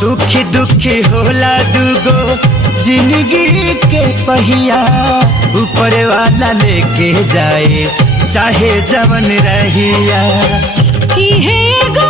सुखी दुखी होला दुगो जिंदगी के पहिया ऊपर वाला लेके जाए चाहे जवन रहिया। इहे एगो